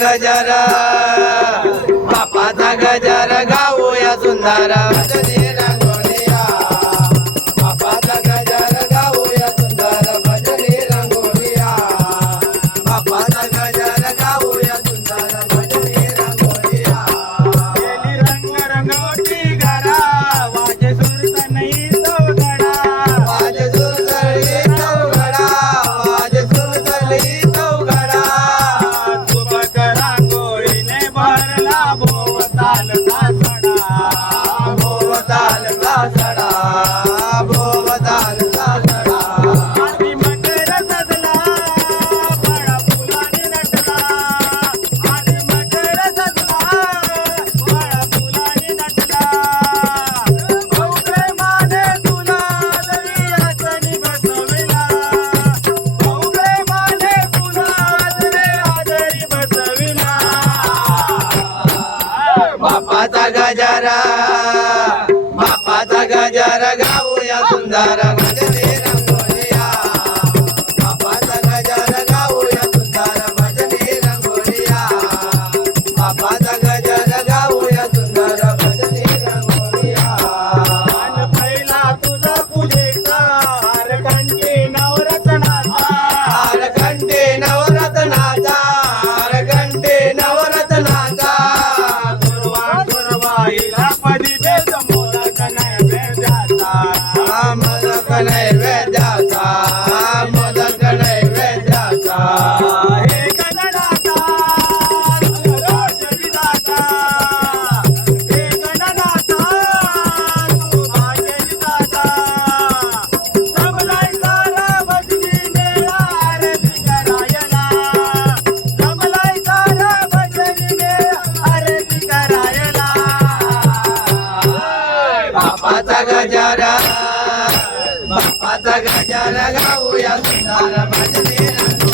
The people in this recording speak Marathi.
गजर बापाचा गजर गाऊया सुंदर भजनी रंगोलिया बापाचा गजर गाऊया सुंदर भजनी रंगोलिया बापाचा गजर गाऊया सुंदर भजनी रंगोलिया गेली रंग रंगवटी घरा वाजे सुरत नाही चौघडा वाजे सुरतली चौघडा वाजे सुरतली चौघडा सुबक रांगोळीने भरला भोवतालचा सडा भोवतालचा सडा भोवतालचा सडा आधी मकर सजला फळा फुलाने नटला आधी मकर सजला फळा फुलाने नटला भाऊ प्रेमाने तुला आदरी आसनी बसविला भाऊ प्रेमाने तुला आदरी बसविला बापाचा गजरा बापाचा गजर गाऊया सुंदर भजनी रंगोलिया बापाचा गजर गाऊया सुंदर भजनी रंगोलिया बापाचा गजर गाऊया सुंदर भजनी रंगोलिया मान पहिला तुझा पूजेचा हरकंठी नवरत्नाचा हरकंठी नवरत्नाचा हरकंठी नवरत्नाचा गुरुवाईला पदी देत मोदक नैवेद्याचा मोदक नैवेद्याचा मोदक नैवेद्याचा हे गणनाथा रोज विधाता हे गणनाथा तू भाग्य विधाता जमलाय सारा भजनी मेळा आरती करायला जमलाय सारा भजनी मेळा आरती करायला बापाचा गजर बापाचा गजर गाऊया सुंदर भजनी रंगोलिया